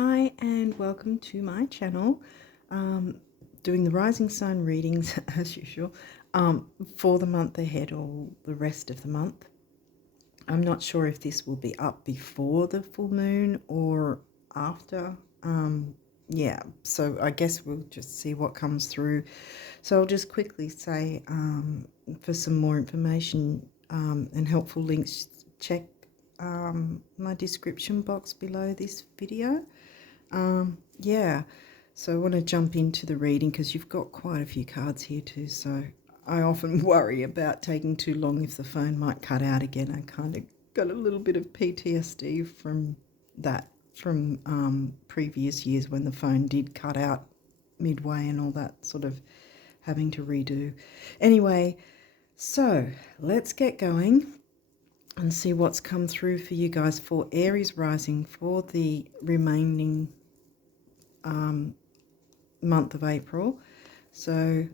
Hi and welcome to my channel. Doing the rising sign readings as usual for the month ahead or the rest of the month. I'm not sure if this will be up before the full moon or after. Yeah, so I guess we'll just see what comes through. So I'll just quickly say for some more information and helpful links, check my description box below this video. Yeah, so I want to jump into the reading because you've got quite a few cards here too, so I often worry about taking too long if the phone might cut out again. I kind of got a little bit of PTSD from that, from previous years when the phone did cut out midway and all that sort of having to redo. Anyway, so let's get going and see what's come through for you guys for Aries rising for the remaining month of April. So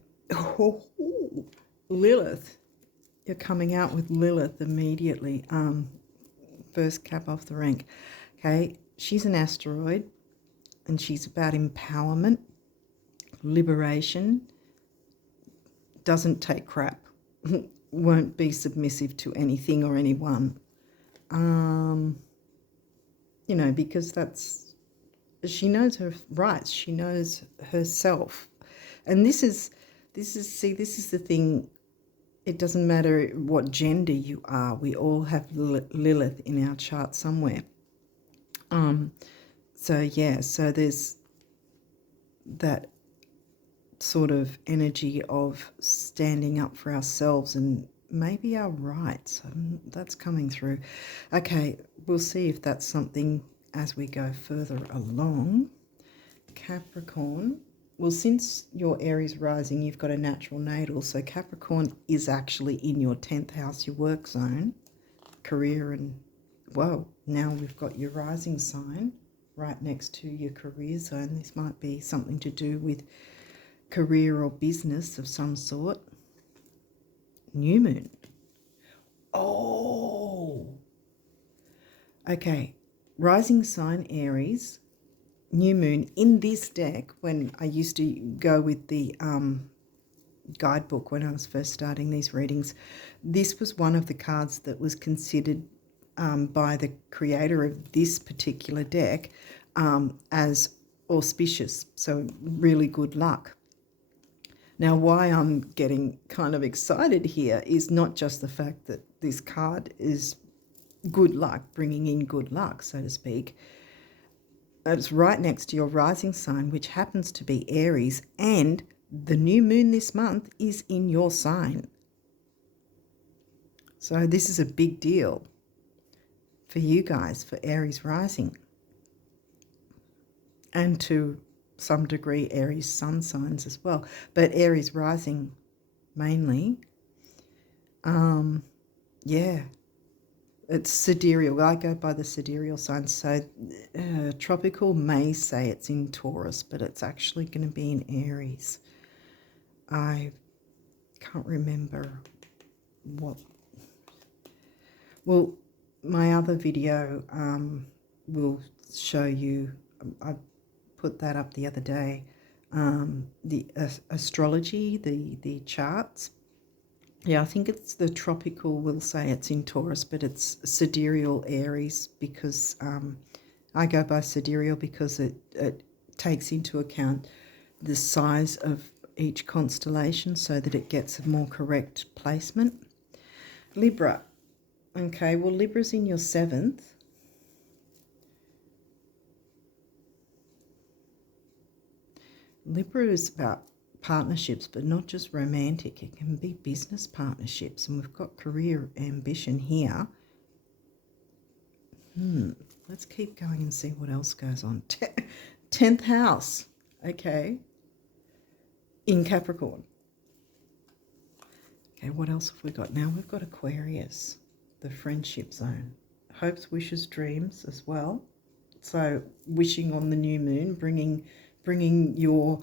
Lilith, you're coming out with Lilith immediately. First cap off the rank. Okay, she's an asteroid and she's about empowerment, liberation, doesn't take crap, won't be submissive to anything or anyone. You know, because she knows her rights, she knows herself. And this is the thing. It doesn't matter what gender you are. We all have Lilith in our chart somewhere. So yeah, so there's that sort of energy of standing up for ourselves and maybe our rights. That's coming through. Okay, we'll see if that's something as we go further along. Capricorn. Well, since your Aries rising, you've got a natural natal. So Capricorn is actually in your 10th house, your work zone, career, and, well, now we've got your rising sign right next to your career zone. This might be something to do with career or business of some sort. New moon. Oh! Okay, rising sign Aries, new moon. In this deck, when I used to go with the guidebook when I was first starting these readings, this was one of the cards that was considered by the creator of this particular deck as auspicious, so really good luck. Now, why I'm getting kind of excited here is not just the fact that this card is good luck, bringing in good luck, so to speak. It's right next to your rising sign, which happens to be Aries, and the new moon this month is in your sign. So this is a big deal for you guys, for Aries rising. And to some degree, Aries sun signs as well. But Aries rising mainly, yeah. It's sidereal. I go by the sidereal signs. So tropical may say it's in Taurus, but it's actually going to be in Aries. I can't remember what. Well, my other video will show you. I put that up the other day. The astrology, the charts. Yeah, I think it's the tropical, will say it's in Taurus, but it's sidereal Aries because I go by sidereal because it takes into account the size of each constellation so that it gets a more correct placement. Libra. Okay, well, Libra's in your 7th. Libra is about partnerships, but not just romantic. It can be business partnerships, and we've got career ambition here. Let's keep going and see what else goes on. 10th house, okay, in Capricorn. Okay, what else have we got? Now we've got Aquarius, the friendship zone. Hopes, wishes, dreams as well. So wishing on the new moon, bringing your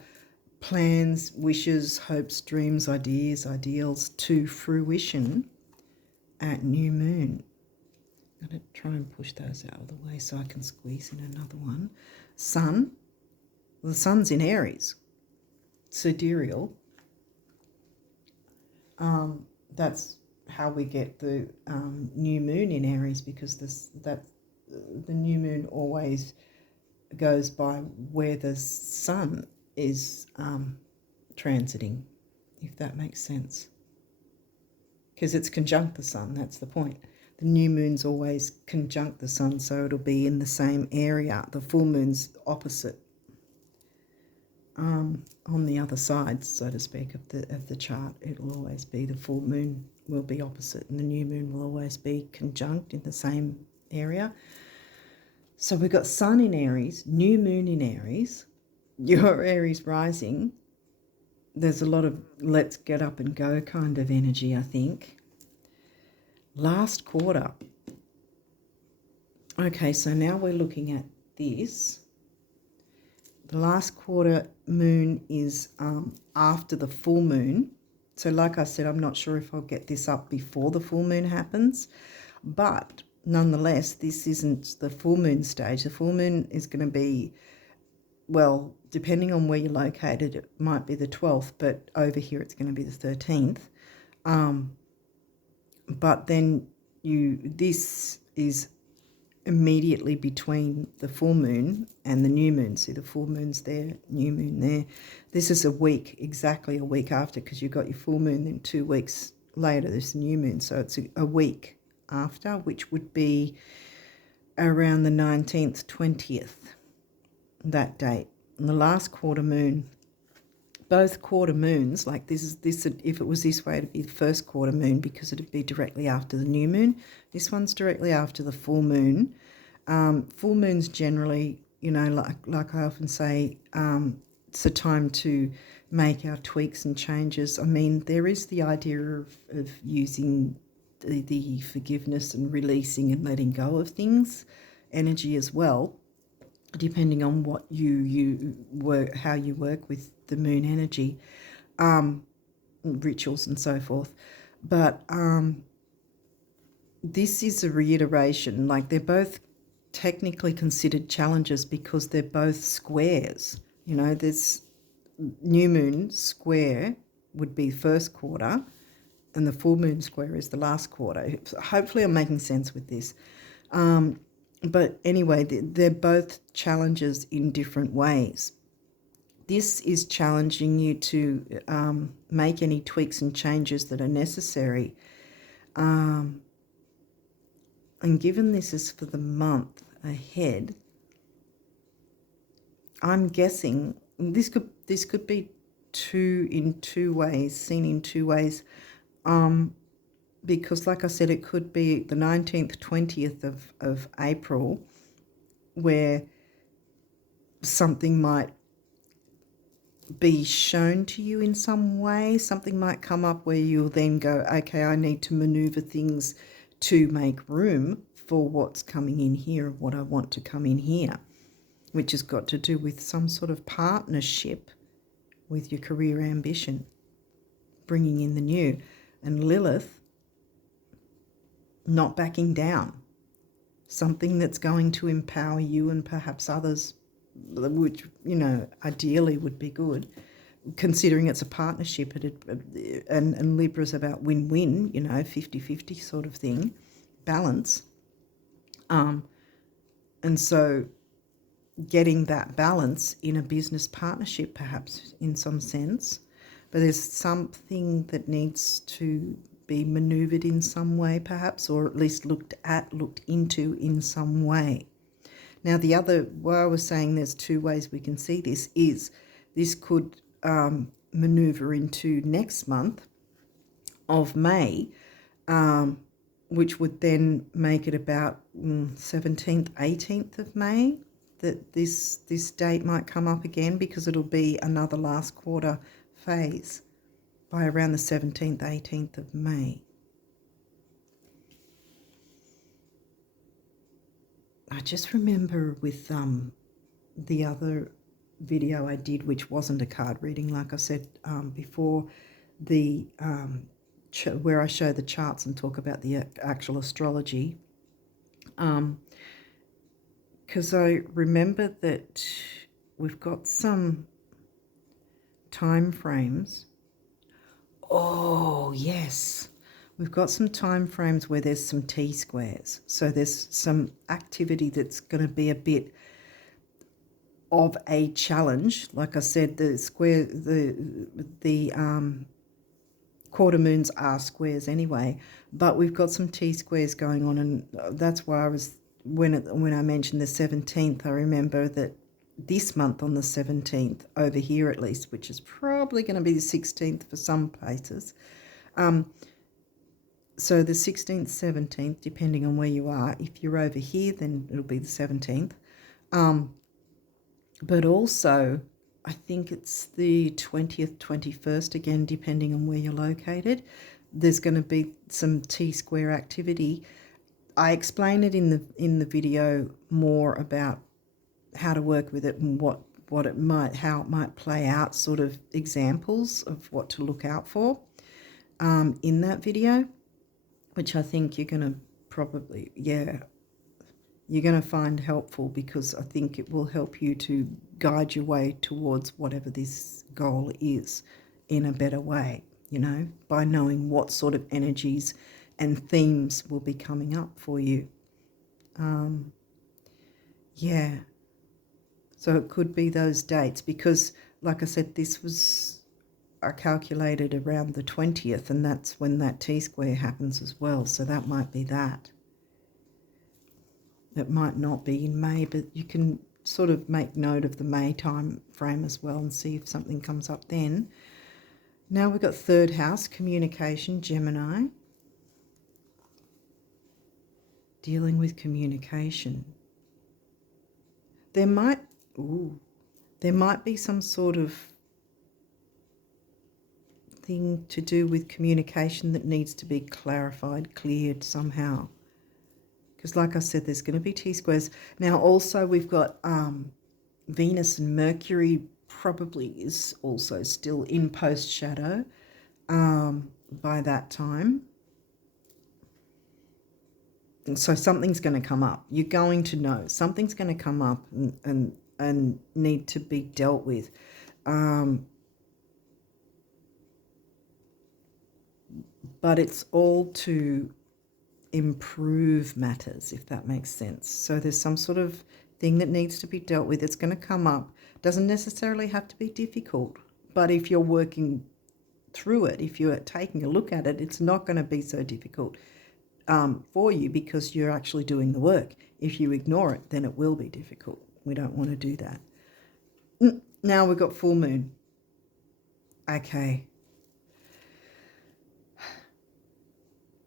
plans, wishes, hopes, dreams, ideas, ideals to fruition at new moon. I'm going to try and push those out of the way so I can squeeze in another one. sun. The sun's in Aries, sidereal. That's how we get the new moon in Aries, because the new moon always goes by where the sun is transiting, if that makes sense. Because it's conjunct the sun, that's the point. The new moon's always conjunct the sun, so it'll be in the same area. The full moon's opposite, on the other side, so to speak, of the chart. It'll always be, the full moon will be opposite and the new moon will always be conjunct in the same area. So we've got sun in Aries, new moon in Aries, your Aries rising. There's a lot of let's get up and go kind of energy, I think. Last quarter. Okay, so now we're looking at this. The last quarter moon is after the full moon. So like I said, I'm not sure if I'll get this up before the full moon happens, but nonetheless, this isn't the full moon stage. The full moon is going to be, well, depending on where you're located, it might be the 12th, but over here it's going to be the 13th. But then this is immediately between the full moon and the new moon. See, the full moon's there, new moon there. This is a week, exactly a week after, because you've got your full moon, then 2 weeks later there's the new moon. So it's a week after, which would be around the 19th, 20th, that date. And the last quarter moon, both quarter moons, like this, if it was this way, it'd be the first quarter moon because it'd be directly after the new moon. This one's directly after the full moon. Full moons generally, like I often say, it's a time to make our tweaks and changes. I mean, there is the idea of using the forgiveness and releasing and letting go of things, energy as well, depending on what you work, how you work with the moon energy, rituals and so forth. But this is a reiteration. Like, they're both technically considered challenges because they're both squares. There's new moon square would be first quarter and the full moon square is the last quarter. Hopefully I'm making sense with this. But anyway, they're both challenges in different ways. This is challenging you to make any tweaks and changes that are necessary. And given this is for the month ahead, I'm guessing this could be seen in two ways. Because like I said, it could be the 19th, 20th of April, where something might be shown to you in some way. Something might come up where you'll then go, okay, I need to maneuver things to make room for what's coming in here, what I want to come in here, which has got to do with some sort of partnership with your career ambition, bringing in the new. And Lilith, not backing down, something that's going to empower you and perhaps others, which, ideally would be good, considering it's a partnership. And Libra's about win-win, 50-50 sort of thing, balance. And so getting that balance in a business partnership, perhaps in some sense, but there's something that needs to be maneuvered in some way, perhaps, or at least looked into in some way. Now, why I was saying there's two ways we can see this is this could maneuver into next month of May, which would then make it about 17th, 18th of May that this date might come up again, because it'll be another last quarter phase by around the 17th, 18th of May. I just remember with the other video I did, which wasn't a card reading, like I said before, where I show the charts and talk about the actual astrology, because I remember that we've got some time frames. Oh, yes. We've got some time frames where there's some T-squares. So there's some activity that's going to be a bit of a challenge. Like I said, the quarter moons are squares anyway, but we've got some T-squares going on, and that's why I was, when I mentioned the 17th, I remember that this month on the 17th, over here at least, which is probably going to be the 16th for some places, so the 16th, 17th, depending on where you are. If you're over here, then it'll be the 17th. But also, I think it's the 20th, 21st, again, depending on where you're located. There's going to be some T-square activity. I explain it in the video more about how to work with it and how it might play out, sort of examples of what to look out for in that video, which I think you're going to probably, you're going to find helpful, because I think it will help you to guide your way towards whatever this goal is in a better way, you know, by knowing what sort of energies and themes will be coming up for you. Yeah. So it could be those dates, because, like I said, this was, I calculated around the 20th, and that's when that T-square happens as well. So that might be that. It might not be in May, but you can sort of make note of the May time frame as well and see if something comes up then. Now we've got third house, communication, Gemini. Dealing with communication. There might be some sort of thing to do with communication that needs to be clarified, cleared somehow. Because like I said, there's going to be T-squares. Now also we've got Venus and Mercury probably is also still in post-shadow by that time. And so something's going to come up. You're going to know. Something's going to come up and need to be dealt with. But it's all to improve matters, if that makes sense. So there's some sort of thing that needs to be dealt with. It's going to come up. Doesn't necessarily have to be difficult, but if you're working through it, if you're taking a look at it, it's not going to be so difficult for you, because you're actually doing the work. If you ignore it, then it will be difficult. We don't want to do that. Now we've got full moon. Okay.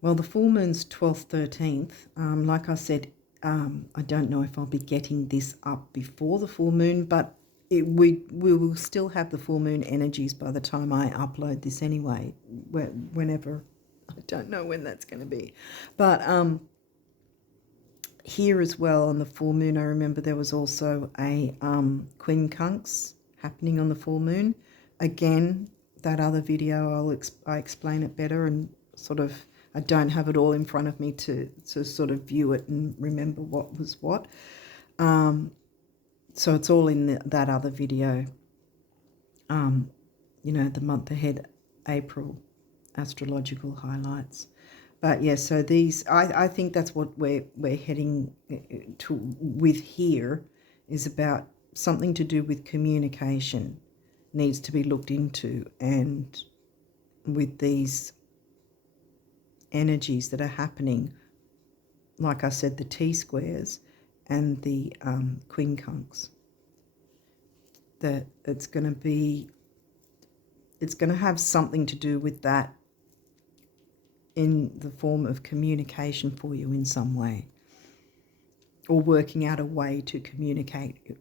Well, the full moon's 12th, 13th. Like I said, I don't know if I'll be getting this up before the full moon, but we will still have the full moon energies by the time I upload this anyway, whenever. I don't know when that's going to be. But here as well on the full moon, I remember there was also a quincunx happening on the full moon. Again, that other video, I explain it better, and sort of, I don't have it all in front of me to sort of view it and remember what was what. So it's all in that other video. You know, the month ahead, April, astrological highlights. But yeah, so these, I think that's what we're heading to with here, is about something to do with communication needs to be looked into, and with these energies that are happening, like I said, the T-squares and the quincunx, that it's going to have something to do with that in the form of communication for you in some way, or working out a way to communicate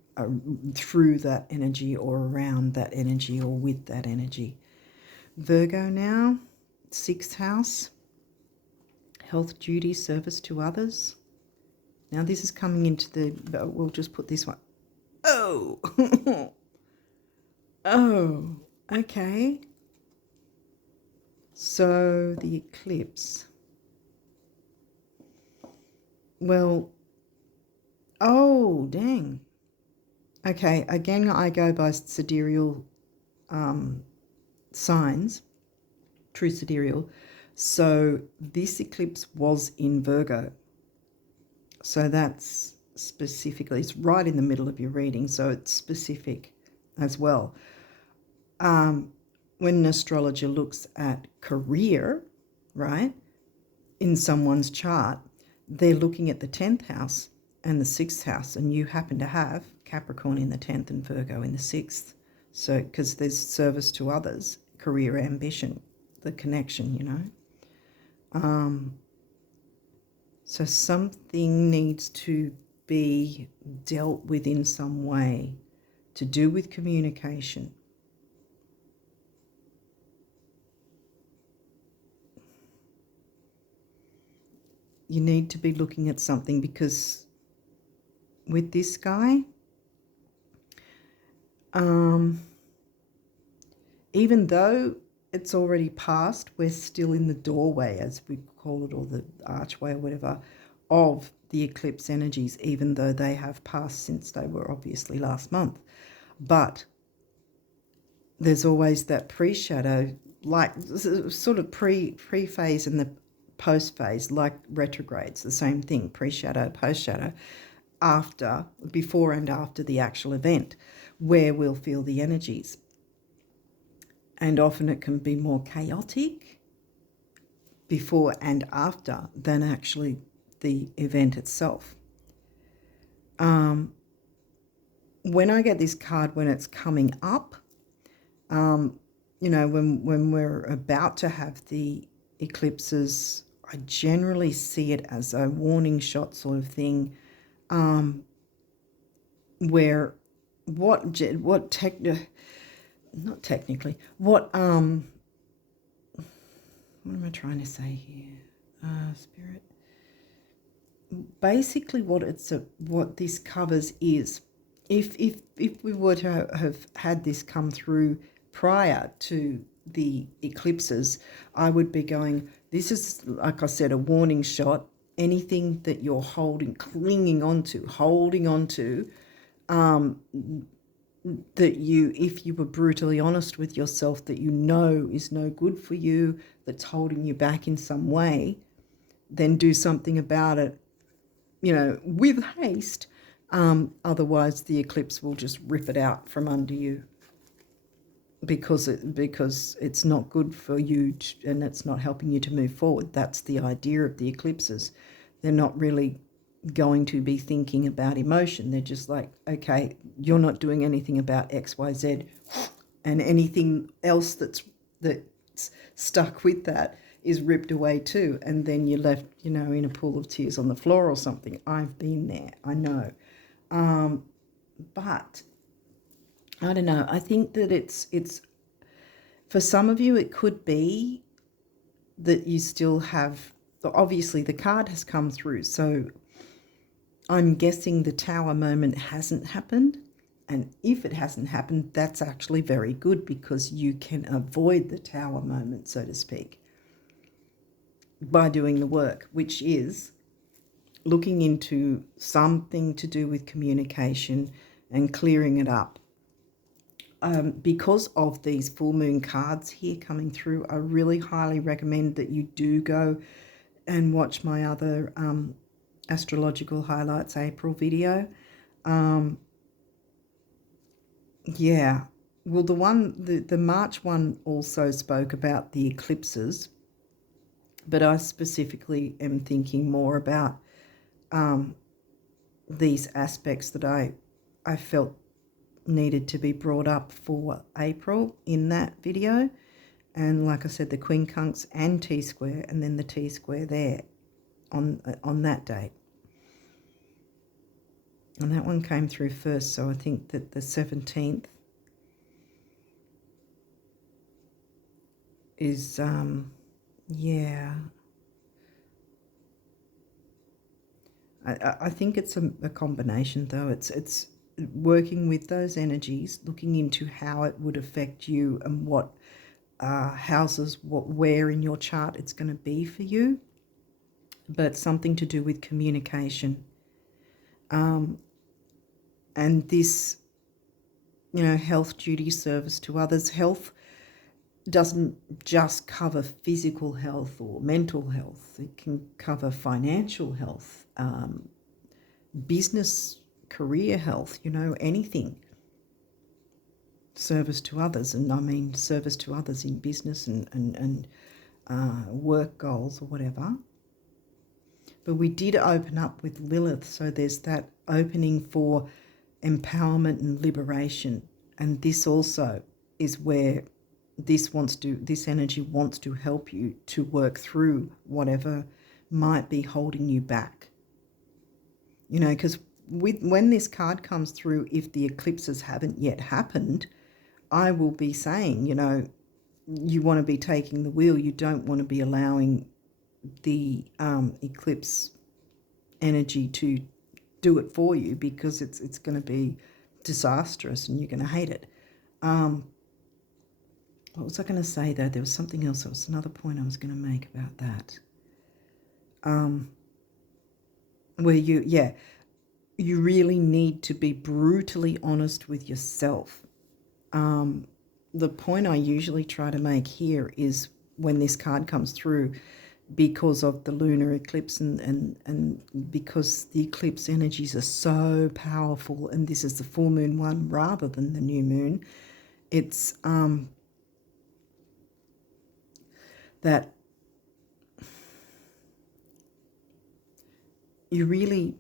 through that energy, or around that energy, or with that energy. Virgo now, 6th house, health, duty, service to others. Now this is coming into the, we'll just put this one. Oh, oh, okay. So the eclipse. Well, Oh, dang. Okay, again, I go by sidereal signs, true sidereal. So this eclipse was in Virgo. So that's specifically, it's right in the middle of your reading, so it's specific as well. When an astrologer looks at career, right, in someone's chart, they're looking at the 10th house and the 6th house, and you happen to have Capricorn in the 10th and Virgo in the 6th. So, because there's service to others, career ambition, the connection, you know. So something needs to be dealt with in some way to do with communication. You need to be looking at something, because with this guy, even though it's already passed, we're still in the doorway, as we call it, or the archway or whatever, of the eclipse energies, even though they have passed since they were obviously last month. But there's always that pre-shadow, like sort of pre-phase and the post-phase, like retrogrades, the same thing, pre-shadow, post-shadow, after, before and after the actual event, where we'll feel the energies. And often it can be more chaotic before and after than actually the event itself. When I get this card, when it's coming up, you know, when we're about to have the eclipses, I generally see it as a warning shot sort of thing, where what not technically, what am I trying to say here? Spirit. Basically, what this covers is, if we were to have had this come through prior to the eclipses, I would be going, this is, like I said, a warning shot. Anything that you're clinging onto, holding onto, that you, if you were brutally honest with yourself, that you know is no good for you, that's holding you back in some way, then do something about it, you know, with haste. Otherwise, the eclipse will just rip it out from under you, because it's not good for you and it's not helping you to move forward. That's the idea of the eclipses. They're not really going to be thinking about emotion. They're just like, okay, you're not doing anything about XYZ, and anything else that's stuck with that is ripped away too, and then you're left, you know, in a pool of tears on the floor or something. I've been there, I know. But I don't know, I think that it's for some of you, it could be that you still have, obviously the card has come through, so I'm guessing the tower moment hasn't happened. And if it hasn't happened, that's actually very good, because you can avoid the tower moment, so to speak, by doing the work, which is looking into something to do with communication and clearing it up. Because of these full moon cards here coming through, I really highly recommend that you do go and watch my other Astrological Highlights April video. Yeah, well, the March one also spoke about the eclipses, but I specifically am thinking more about these aspects that I felt needed to be brought up for April in that video. And like I said, the quincunx and T-square, and then the T-square there on that date. And that one came through first, so I think that the 17th is, yeah. I think it's a combination, though. It's working with those energies, looking into how it would affect you and what houses, where in your chart it's going to be for you, but something to do with communication. And this, health duty, service to others. Health doesn't just cover physical health or mental health. It can cover financial health, business, career health, anything. Service to others, and I mean service to others in business and work goals or whatever. But we did open up with Lilith, so there's that opening for empowerment and liberation. And this also is where this energy wants to help you to work through whatever might be holding you back. Because when this card comes through, if the eclipses haven't yet happened, I will be saying, you want to be taking the wheel. You don't want to be allowing the eclipse energy to do it for you, because it's going to be disastrous and you're going to hate it. What was I going to say, though? There was something else. There was another point I was going to make about that. Where you really need to be brutally honest with yourself. The point I usually try to make here is when this card comes through, because of the lunar eclipse and because the eclipse energies are so powerful, and this is the full moon one rather than the new moon, it's that you really,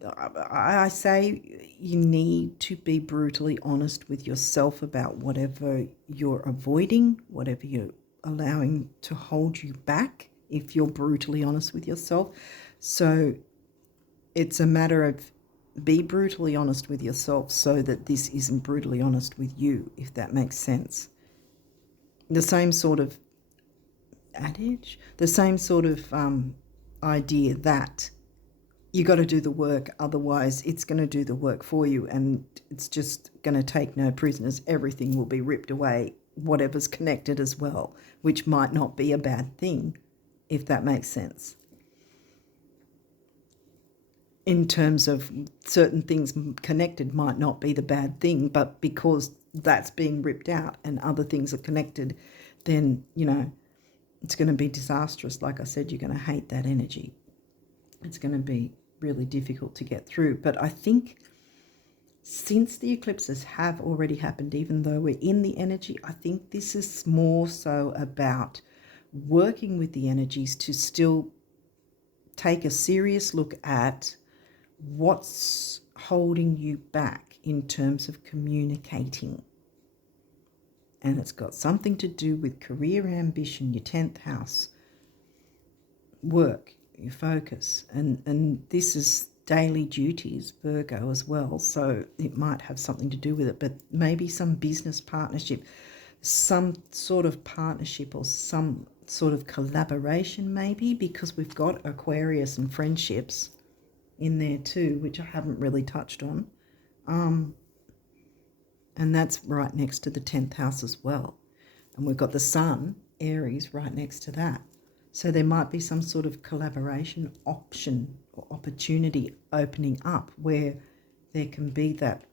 I say you need to be brutally honest with yourself about whatever you're avoiding, whatever you're allowing to hold you back, if you're brutally honest with yourself. So it's a matter of be brutally honest with yourself so that this isn't brutally honest with you, if that makes sense. The same sort of adage, the same sort of idea that you got to do the work, otherwise it's going to do the work for you, and it's just going to take no prisoners. Everything will be ripped away, whatever's connected as well, which might not be a bad thing, if that makes sense. In terms of certain things connected might not be the bad thing, but because that's being ripped out and other things are connected, then, it's going to be disastrous. Like I said, you're going to hate that energy. It's going to be really difficult to get through. But I think since the eclipses have already happened, even though we're in the energy, I think this is more so about working with the energies to still take a serious look at what's holding you back in terms of communicating. And it's got something to do with career ambition, your 10th house, work, your focus, and this is daily duties, Virgo, as well, so it might have something to do with it. But maybe some business partnership, some sort of partnership or some sort of collaboration, maybe, because we've got Aquarius and friendships in there too, which I haven't really touched on, and that's right next to the 10th house as well, and we've got the Sun, Aries, right next to that. So there might be some sort of collaboration option or opportunity opening up where there can be that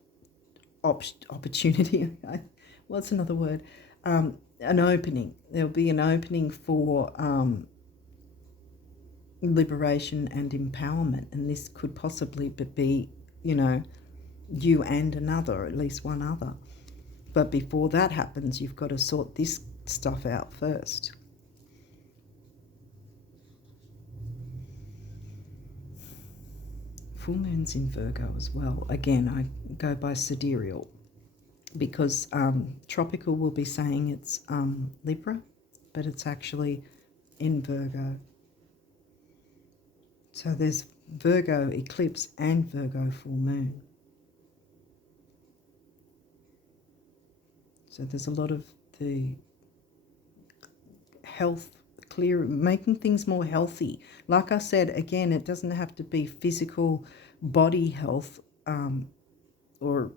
opportunity. What's another word? An opening. There'll be an opening for liberation and empowerment. And this could possibly be, you and another, or at least one other. But before that happens, you've got to sort this stuff out first. Full moon's in Virgo as well. Again, I go by sidereal because tropical will be saying it's Libra, but it's actually in Virgo. So there's Virgo eclipse and Virgo full moon. So there's a lot of the health, making things more healthy. Like I said, again, it doesn't have to be physical body health or,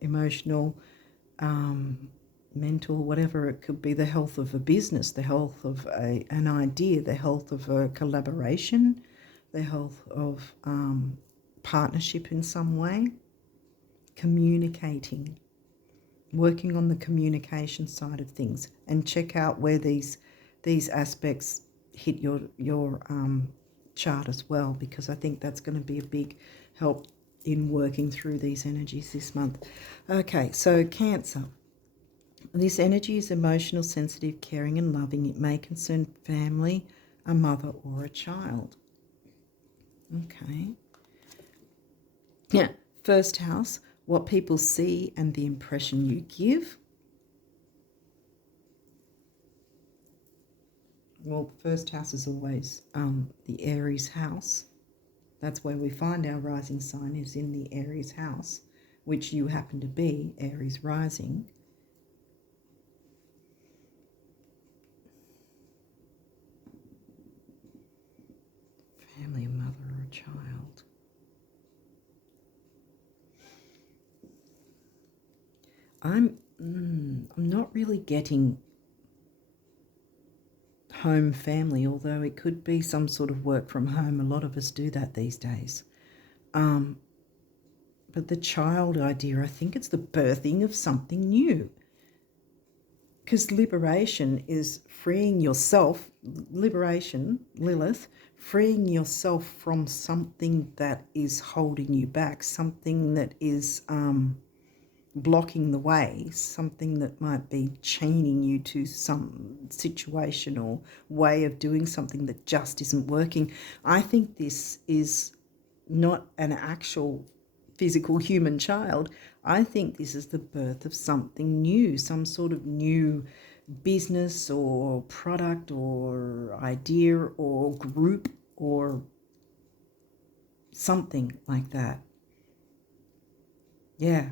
emotional, mental, whatever. It could be the health of a business, the health of an idea, the health of a collaboration, the health of partnership in some way, communicating, working on the communication side of things, and check out where these aspects hit your chart as well, because I think that's going to be a big help in working through these energies this month. Okay, so Cancer. This energy is emotional, sensitive, caring and loving. It may concern family, a mother or a child. Okay. Yeah. First house, what people see and the impression you give. Well, the first house is always the Aries house. That's where we find our rising sign, is in the Aries house, which you happen to be, Aries rising. Family, a mother or a child. I'm not really getting home family, although it could be some sort of work from home. A lot of us do that these days. But the child idea, I think it's the birthing of something new. Because liberation is freeing yourself, liberation, Lilith, freeing yourself from something that is holding you back, something that is blocking the way, something that might be chaining you to some situation or way of doing something that just isn't working. I think this is not an actual physical human child. I think this is the birth of something new, some sort of new business or product or idea or group or something like that. Yeah.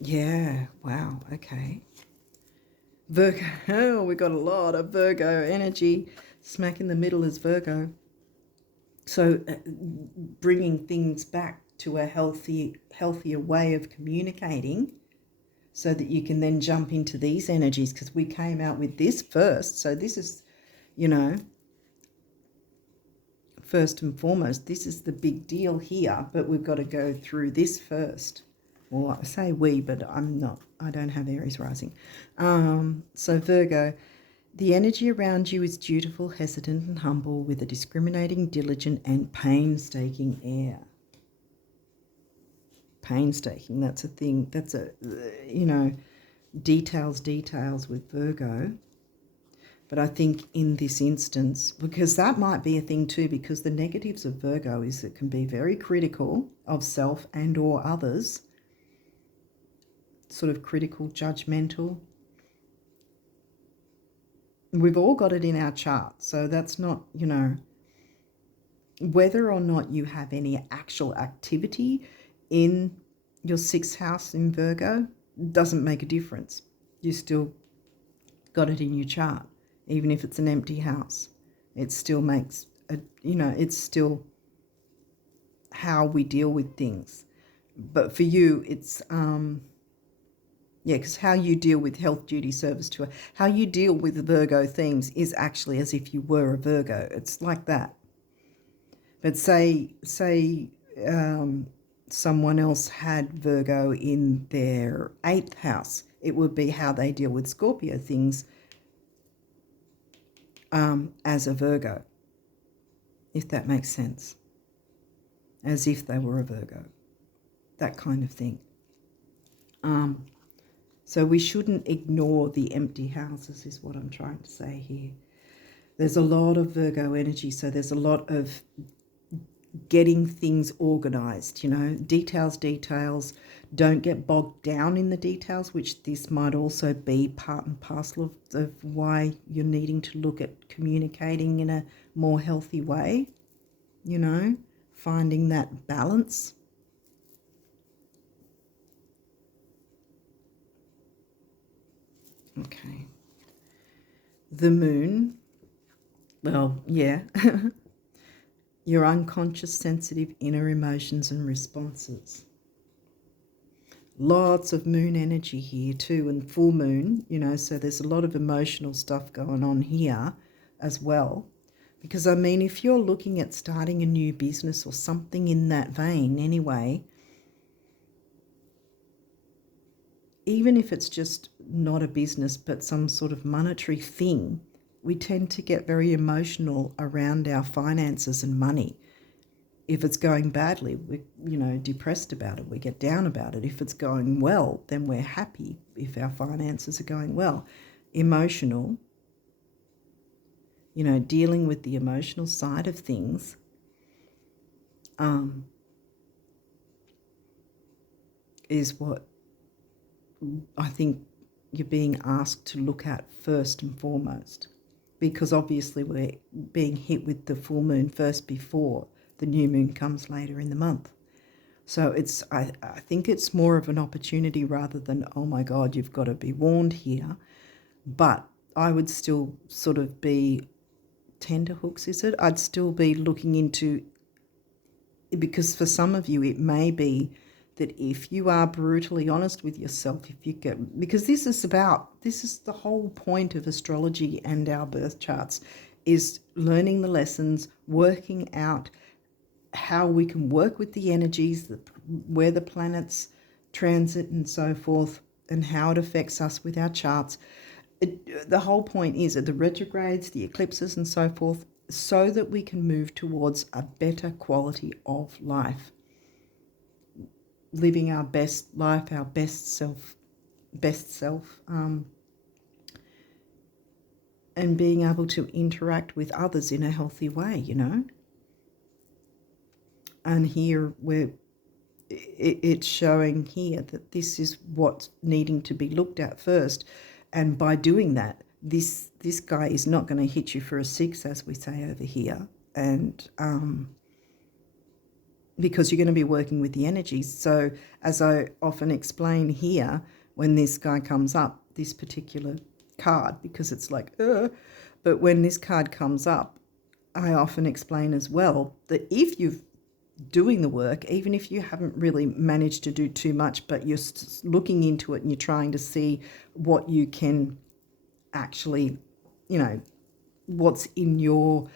Yeah, wow, okay. Virgo, oh, we got a lot of Virgo energy. Smack in the middle is Virgo. So bringing things back to a healthier way of communicating, so that you can then jump into these energies, because we came out with this first. So this is, first and foremost, this is the big deal here, but we've got to go through this first. Well, I say we, but I don't have Aries rising. So Virgo, the energy around you is dutiful, hesitant and humble, with a discriminating, diligent and painstaking air. Painstaking, that's a thing. That's details with Virgo. But I think in this instance, because that might be a thing too, because the negatives of Virgo is it can be very critical of self and or others, sort of critical, judgmental. We've all got it in our chart, so that's not, whether or not you have any actual activity in your sixth house in Virgo doesn't make a difference. You still got it in your chart, even if it's an empty house. It still makes it's still how we deal with things. But for you, it's because how you deal with health, duty, service to how you deal with the Virgo themes is actually as if you were a Virgo. It's like that. But say someone else had Virgo in their 8th house, it would be how they deal with Scorpio things as a Virgo, if that makes sense. As if they were a Virgo, that kind of thing. So we shouldn't ignore the empty houses is what I'm trying to say here. There's a lot of Virgo energy, so there's a lot of getting things organized, details. Don't get bogged down in the details, which this might also be part and parcel of why you're needing to look at communicating in a more healthy way, finding that balance. Okay. The moon, well, yeah. Your unconscious, sensitive inner emotions and responses. Lots of moon energy here too, and full moon, so there's a lot of emotional stuff going on here as well. Because, I mean, if you're looking at starting a new business or something in that vein anyway, even if it's just not a business but some sort of monetary thing, we tend to get very emotional around our finances and money. If it's going badly, we're, depressed about it. We get down about it. If it's going well, then we're happy if our finances are going well. Emotional, dealing with the emotional side of things, is what I think you're being asked to look at first and foremost, because obviously we're being hit with the full moon first before the new moon comes later in the month. So I think it's more of an opportunity rather than, oh my God, you've got to be warned here. But I would still sort of be tenterhooks, is it? I'd still be looking into, because for some of you it may be that if you are brutally honest with yourself, if you get, because this is the whole point of astrology and our birth charts, is learning the lessons, working out how we can work with the energies, where the planets transit and so forth, and how it affects us with our charts. The whole point is that the retrogrades, the eclipses and so forth, so that we can move towards a better quality of life, living our best life, our best self, and being able to interact with others in a healthy way, And here it's showing here that this is what's needing to be looked at first, and by doing that, this guy is not going to hit you for a 6, as we say over here, and because you're going to be working with the energies. So as I often explain here, when this guy comes up, this particular card, because it's like, but when this card comes up, I often explain as well that if you're doing the work, even if you haven't really managed to do too much, but you're looking into it and you're trying to see what you can actually, what's in your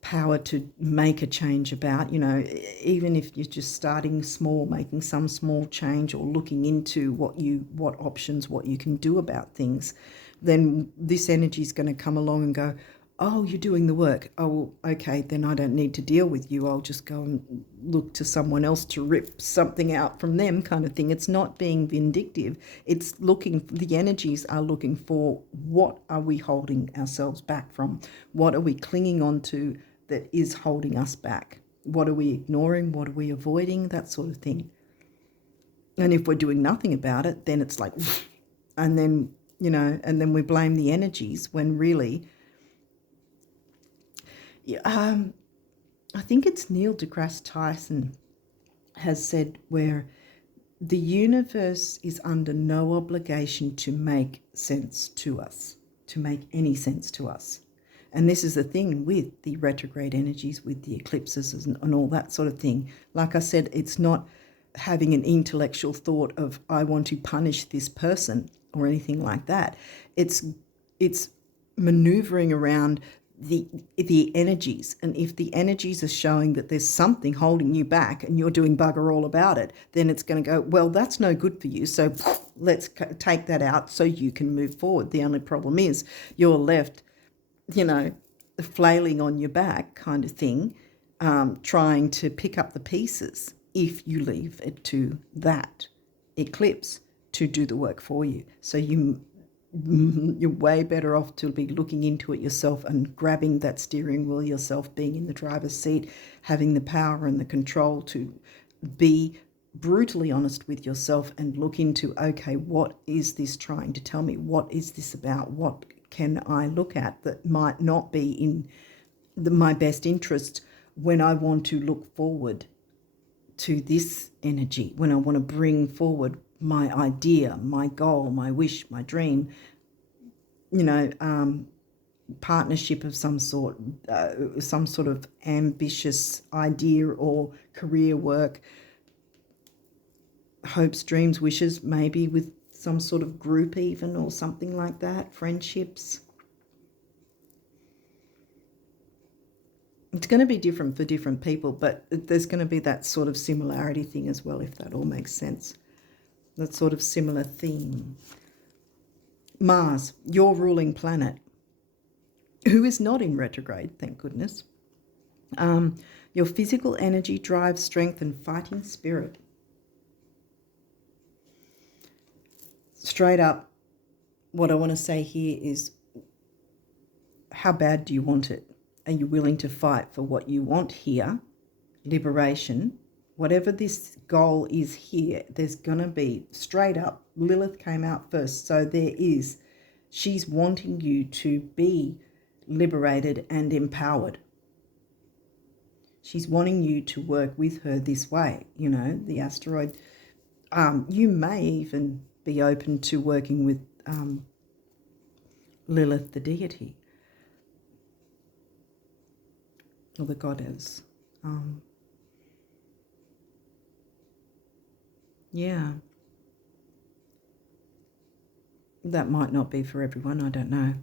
power to make a change about, even if you're just starting small, making some small change or looking into what options, what you can do about things, then this energy is going to come along and go, oh, you're doing the work. Oh, okay, then I don't need to deal with you. I'll just go and look to someone else to rip something out from them, kind of thing. It's not being vindictive. It's the energies are looking for, what are we holding ourselves back from? What are we clinging on to that is holding us back? What are we ignoring? What are we avoiding? That sort of thing. And if we're doing nothing about it, then it's like, and then, and then we blame the energies when really, I think it's Neil deGrasse Tyson has said, where the universe is under no obligation to make sense to us, to make any sense to us. And this is the thing with the retrograde energies, with the eclipses and all that sort of thing. Like I said, it's not having an intellectual thought of, I want to punish this person or anything like that. It's maneuvering around the energies, and if the energies are showing that there's something holding you back and you're doing bugger all about it, then it's going to go, well, that's no good for you, so let's take that out so you can move forward. The only problem is you're left, flailing on your back, kind of thing, trying to pick up the pieces, if you leave it to that eclipse to do the work for you. So you're way better off to be looking into it yourself and grabbing that steering wheel yourself, being in the driver's seat, having the power and the control to be brutally honest with yourself and look into, okay, what is this trying to tell me? What is this about? What can I look at that might not be in my best interest when I want to look forward to this energy, when I want to bring forward my idea, my goal, my wish, my dream, partnership of some sort of ambitious idea or career work, hopes, dreams, wishes, maybe with some sort of group even, or something like that, friendships. It's going to be different for different people, but there's going to be that sort of similarity thing as well, if that all makes sense. That sort of similar theme. Mars, your ruling planet, who is not in retrograde, thank goodness. Your physical energy drives strength and fighting spirit. Straight up, what I want to say here is, how bad do you want it? Are you willing to fight for what you want here? Liberation. Whatever this goal is here, there's going to be, straight up, Lilith came out first. So there is, she's wanting you to be liberated and empowered. She's wanting you to work with her this way, you know, the asteroid. You may even be open to working with Lilith, the deity, or the goddess. Yeah. That might not be for everyone, I don't know.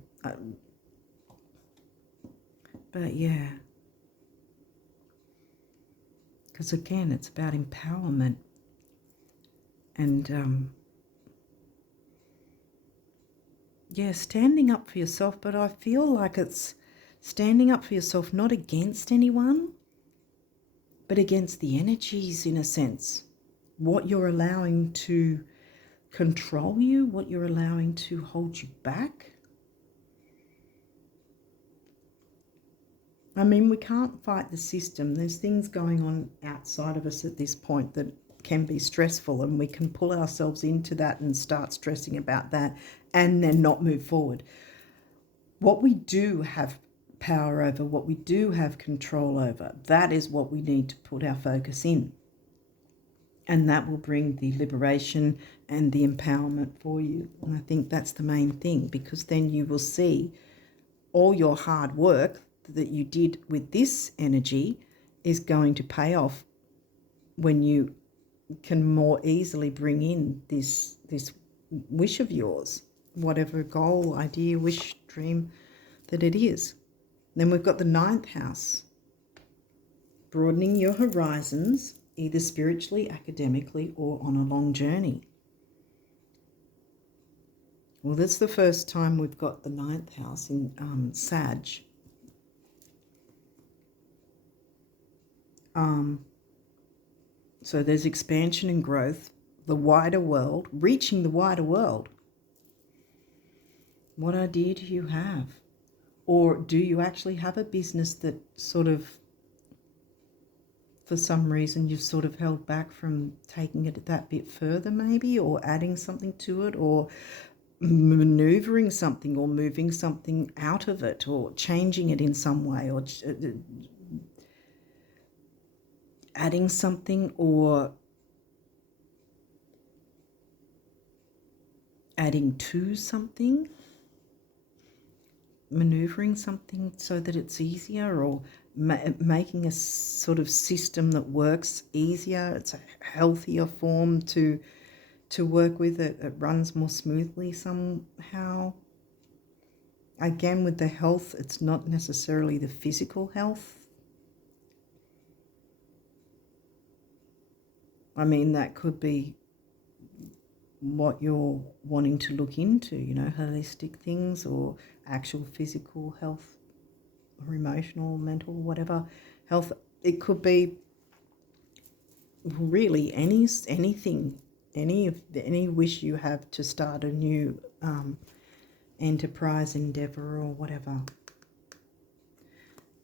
But yeah. Because again, it's about empowerment. And yeah, standing up for yourself, but I feel like it's standing up for yourself not against anyone, but against the energies, in a sense. What you're allowing to control you, what you're allowing to hold you back. I mean, we can't fight the system. There's things going on outside of us at this point that can be stressful, and we can pull ourselves into that and start stressing about that and then not move forward. What we do have power over, what we do have control over, that is what we need to put our focus in. And that will bring the liberation and the empowerment for you. And I think that's the main thing, because then you will see all your hard work that you did with this energy is going to pay off when you can more easily bring in this wish of yours, whatever goal, idea, wish, dream that it is. Then we've got the 9th house, broadening your horizons, either spiritually, academically, or on a long journey. Well, that's the first time we've got the 9th house in Sag. So there's expansion and growth, the wider world, reaching the wider world. What idea do you have? Or do you actually have a business that sort of, for some reason, you've sort of held back from taking it that bit further maybe, or adding something to it, or maneuvering something, or moving something out of it, or changing it in some way, or adding something, or adding to something, maneuvering something so that it's easier, or making a sort of system that works easier. It's a healthier form to work with. It runs more smoothly somehow. Again, with the health, it's not necessarily the physical health. I mean, that could be what you're wanting to look into, you know, holistic things, or actual physical health, or emotional, mental, whatever health. It could be really anything, any wish you have to start a new enterprise, endeavor, or whatever.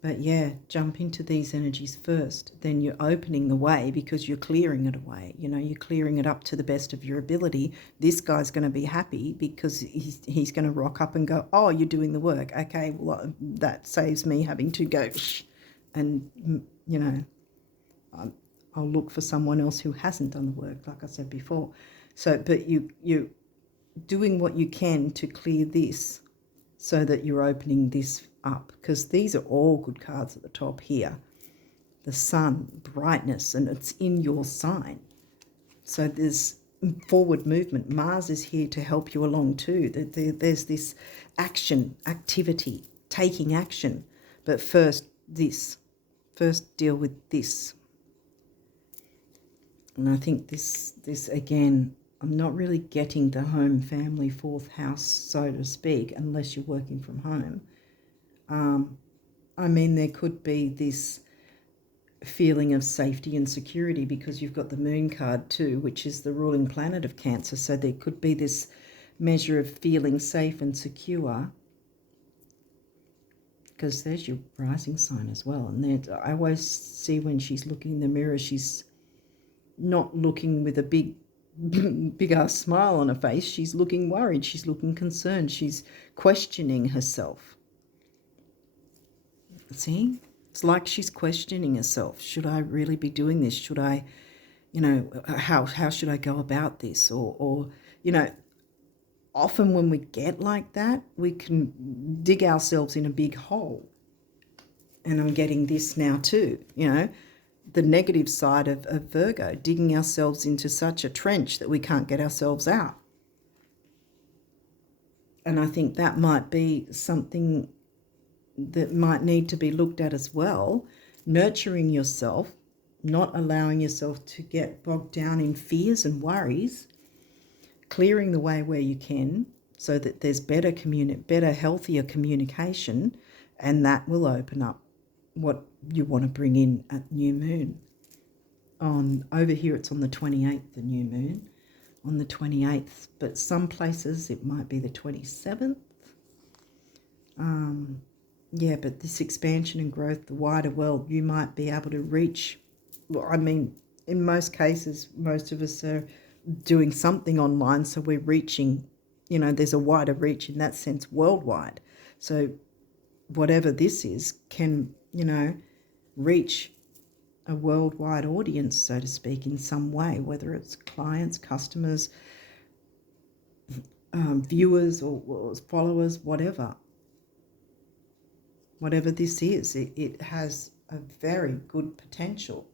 But yeah, jump into these energies first. Then you're opening the way, because you're clearing it away. You know, you're clearing it up to the best of your ability. This guy's going to be happy, because he's going to rock up and go, oh, you're doing the work. Okay, well, that saves me having to go, shh. And, you know, I'll look for someone else who hasn't done the work, like I said before. So, but you're doing what you can to clear this, so that you're opening this up, because these are all good cards at the top here. The sun, brightness, and it's in your sign. So there's forward movement. Mars is here to help you along too. There's this action, activity, taking action. But first, this. first deal with this. And I think this again, I'm not really getting the home, family, fourth house, so to speak, unless you're working from home. I mean, there could be this feeling of safety and security because you've got the moon card too, which is the ruling planet of Cancer. So there could be this measure of feeling safe and secure, because there's your rising sign as well. And I always see when she's looking in the mirror, she's not looking with a big ass smile on her face. She's looking worried. She's looking concerned. She's questioning herself. See? It's like she's questioning herself. Should I really be doing this? Should I, how should I go about this? Or often when we get like that, we can dig ourselves in a big hole. And I'm getting this now too, the negative side of Virgo, digging ourselves into such a trench that we can't get ourselves out. And I think that might be something that might need to be looked at as well. Nurturing yourself, not allowing yourself to get bogged down in fears and worries, clearing the way where you can so that there's better, healthier communication, and that will open up what you want to bring in at new moon. Over here it's on the 28th, the new moon, on the 28th, but some places it might be the 27th. Yeah, but this expansion and growth, the wider world, you might be able to reach. Well, I mean, in most cases, most of us are doing something online, so we're reaching, there's a wider reach in that sense worldwide. So whatever this is can, reach a worldwide audience, so to speak, in some way, whether it's clients, customers, viewers or followers, whatever. Whatever this is, it has a very good potential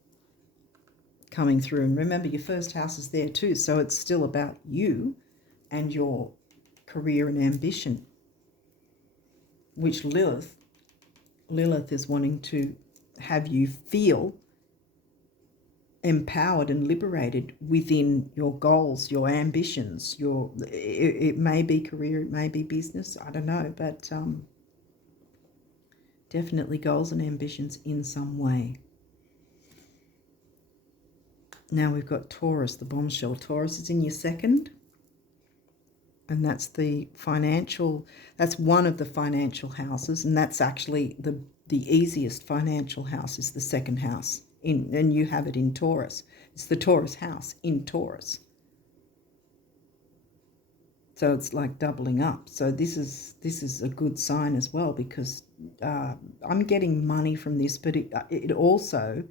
coming through. And remember, your first house is there too, so it's still about you and your career and ambition, which Lilith is wanting to have you feel empowered and liberated within your goals, your ambitions, it may be career, it may be business, I don't know, but definitely goals and ambitions in some way. Now we've got Taurus, the bombshell. Taurus is in your second, and that's the financial, that's one of the financial houses, and that's actually the easiest financial house is the second house, and you have it in Taurus. It's the Taurus house in Taurus. So it's like doubling up. So this is a good sign as well, because I'm getting money from this, but it also,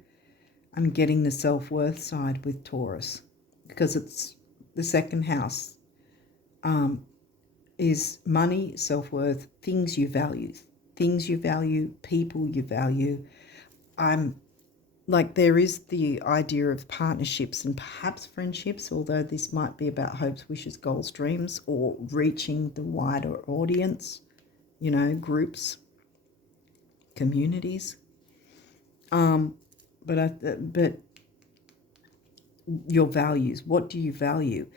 I'm getting the self-worth side with Taurus, because it's the second house is money, self-worth, things you value, people you value. Like there is the idea of partnerships and perhaps friendships, although this might be about hopes, wishes, goals, dreams, or reaching the wider audience, groups, communities. But your values, what do you value?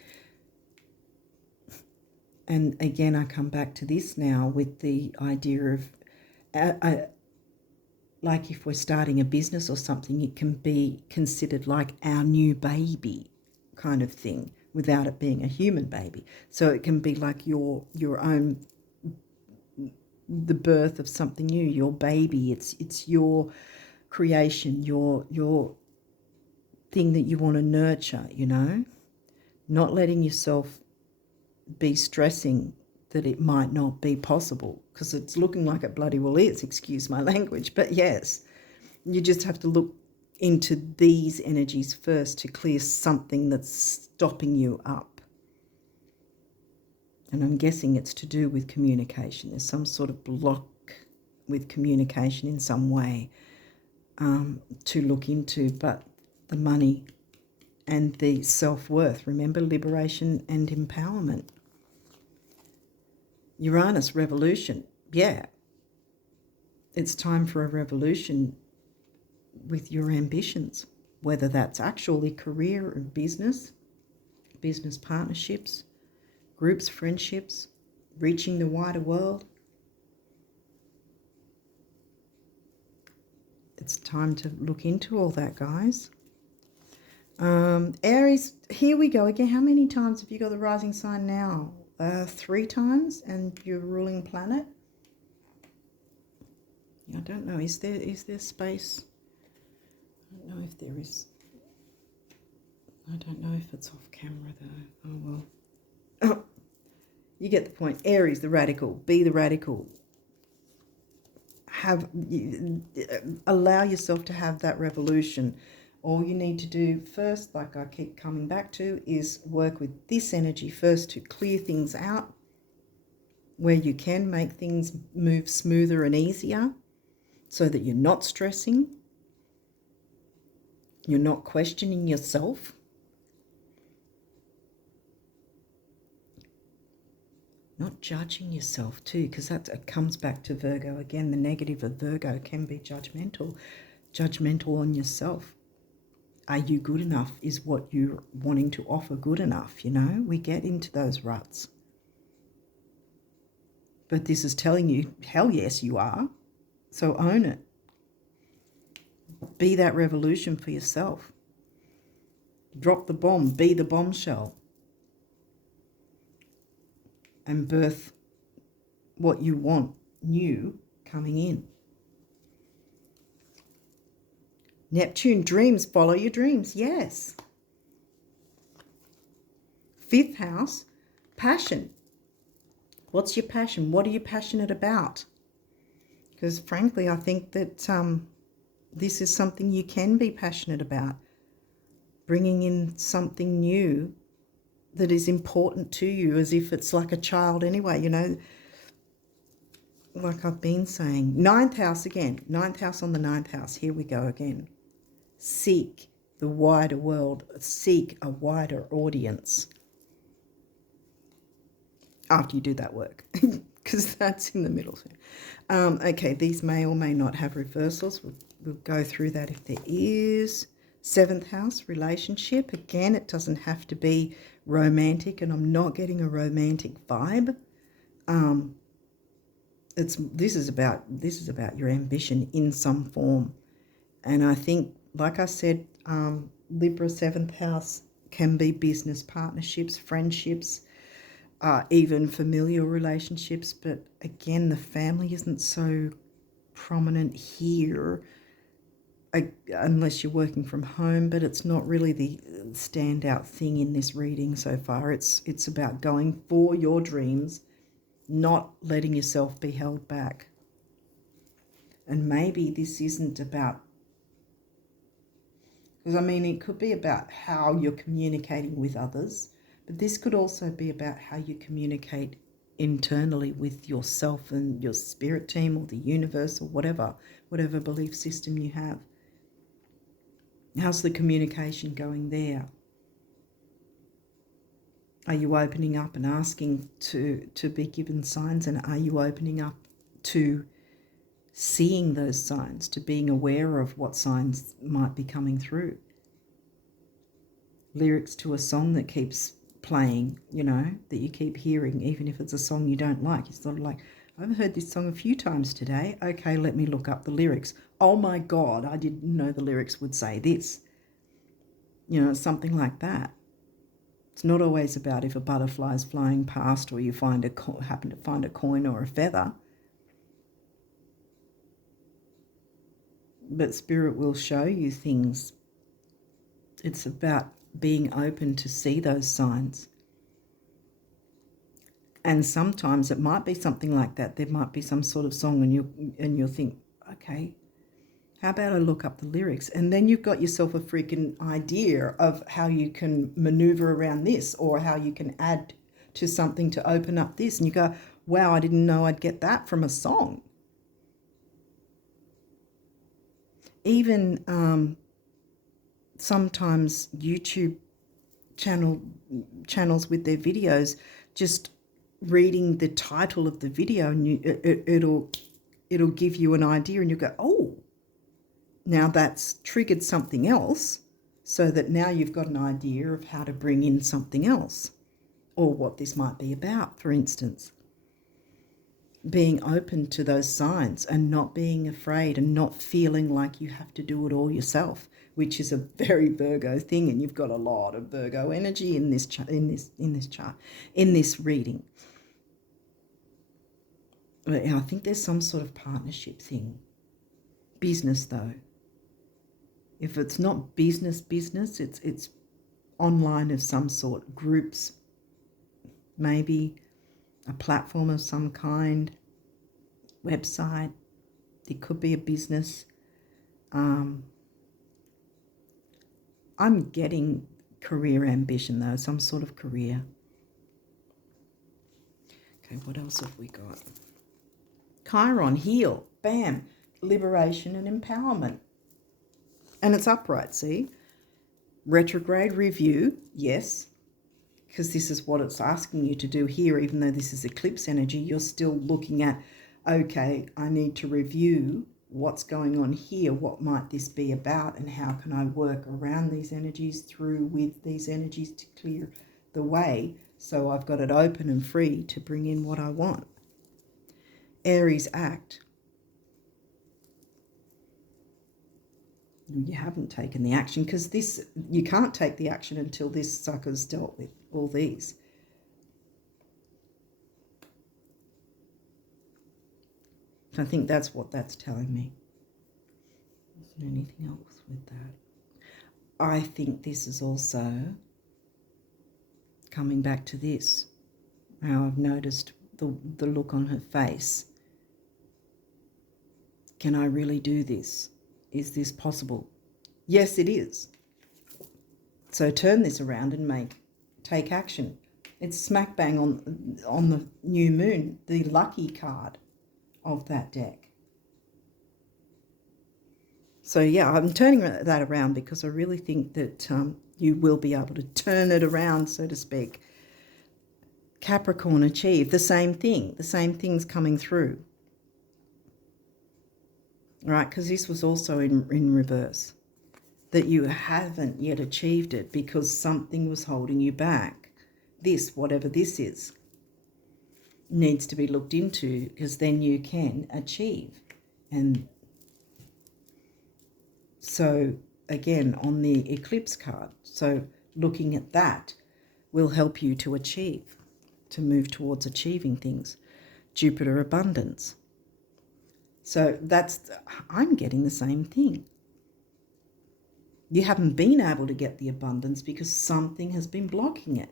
And again, I come back to this now with the idea of like if we're starting a business or something, it can be considered like our new baby kind of thing without it being a human baby. So it can be like your own, the birth of something new, your baby. It's your creation, your thing that you want to nurture, not letting yourself be stressing that it might not be possible, because it's looking like it bloody well is, excuse my language. But yes, you just have to look into these energies first to clear something that's stopping you up. And I'm guessing it's to do with communication. There's some sort of block with communication in some way to look into. But the money and the self-worth, remember, liberation and empowerment. Uranus, revolution. Yeah, it's time for a revolution with your ambitions, whether that's actually career and business partnerships, groups, friendships, reaching the wider world. It's time to look into all that, guys. Aries, here we go again. How many times have you got the rising sign now? 3 times, and your ruling planet. I don't know. Is there space? I don't know if there is. I don't know if it's off camera though. Oh well. Oh, you get the point. Aries, the radical. Be the radical. Allow yourself to have that revolution. All you need to do first, like I keep coming back to, is work with this energy first to clear things out where you can make things move smoother and easier so that you're not stressing, you're not questioning yourself. Not judging yourself too, because that comes back to Virgo again. The negative of Virgo can be judgmental on yourself. Are you good enough? Is what you're wanting to offer good enough? You know, we get into those ruts. But this is telling you, hell yes, you are. So own it. Be that revolution for yourself. Drop the bomb. Be the bombshell. And birth what you want new coming in. Neptune, dreams, follow your dreams. Yes. 5th house, passion. What's your passion? What are you passionate about? Because frankly, I think that this is something you can be passionate about. Bringing in something new that is important to you, as if it's like a child anyway, you know. Like I've been saying. 9th house again. 9th house on the 9th house. Here we go again. Seek the wider world. Seek a wider audience. After you do that work. Because that's in the middle. Okay, these may or may not have reversals. We'll go through that if there is. 7th house, relationship. Again, it doesn't have to be romantic, and I'm not getting a romantic vibe. This is about your ambition in some form. And I think, like I said, Libra 7th house can be business partnerships, friendships, even familial relationships. But again, the family isn't so prominent here, unless you're working from home, but it's not really the standout thing in this reading so far. It's about going for your dreams, not letting yourself be held back. And maybe this isn't about, because I mean, it could be about how you're communicating with others, but this could also be about how you communicate internally with yourself and your spirit team or the universe or whatever belief system you have. How's the communication going there? Are you opening up and asking to be given signs, and are you opening up to seeing those signs, to being aware of what signs might be coming through? Lyrics to a song that keeps playing, you know, that you keep hearing, even if it's a song you don't like. It's sort of like, I've heard this song a few times today. Okay, let me look up the lyrics. Oh my God, I didn't know the lyrics would say this. You know, something like that. It's not always about if a butterfly is flying past or you happen to find a coin or a feather. But Spirit will show you things. It's about being open to see those signs. And sometimes it might be something like that. There might be some sort of song and you'll think, okay, how about I look up the lyrics? And then you've got yourself a freaking idea of how you can maneuver around this, or how you can add to something to open up this. And you go, wow, I didn't know I'd get that from a song. Even sometimes YouTube channels with their videos, just reading the title of the video, and it'll give you an idea, and you go, oh, Now that's triggered something else, so that now you've got an idea of how to bring in something else, or what this might be about, for instance. Being open to those signs and not being afraid and not feeling like you have to do it all yourself, which is a very Virgo thing, and you've got a lot of Virgo energy in this chart, in this reading. I think there's some sort of partnership thing. Business though. If it's not business, it's online of some sort, groups, maybe a platform of some kind, website. It could be a business. I'm getting career ambition though, some sort of career. Okay, what else have we got? Chiron, heal, bam, liberation and empowerment. And it's upright, see? Retrograde review, yes, because this is what it's asking you to do here. Even though this is eclipse energy, you're still looking at, okay, I need to review what's going on here. What might this be about, and how can I work around these energies, through with these energies, to clear the way so I've got it open and free to bring in what I want. Aries, act. You haven't taken the action, because this, you can't take the action until this sucker's dealt with all these. I think that's what that's telling me. Isn't anything else with that? I think this is also coming back to this, how I've noticed the look on her face. Can I really do this? Is this possible? Yes, it is. So turn this around and take action. It's smack bang on the new moon, the lucky card of that deck. So yeah, I'm turning that around because I really think that you will be able to turn it around, so to speak. Capricorn, achieve, the same thing. The same thing's coming through. Right, because this was also in reverse. That you haven't yet achieved it because something was holding you back. This, whatever this is, needs to be looked into, because then you can achieve. And so again, on the eclipse card, so looking at that will help you to achieve, to move towards achieving things. Jupiter, abundance. So I'm getting the same thing. You haven't been able to get the abundance because something has been blocking it.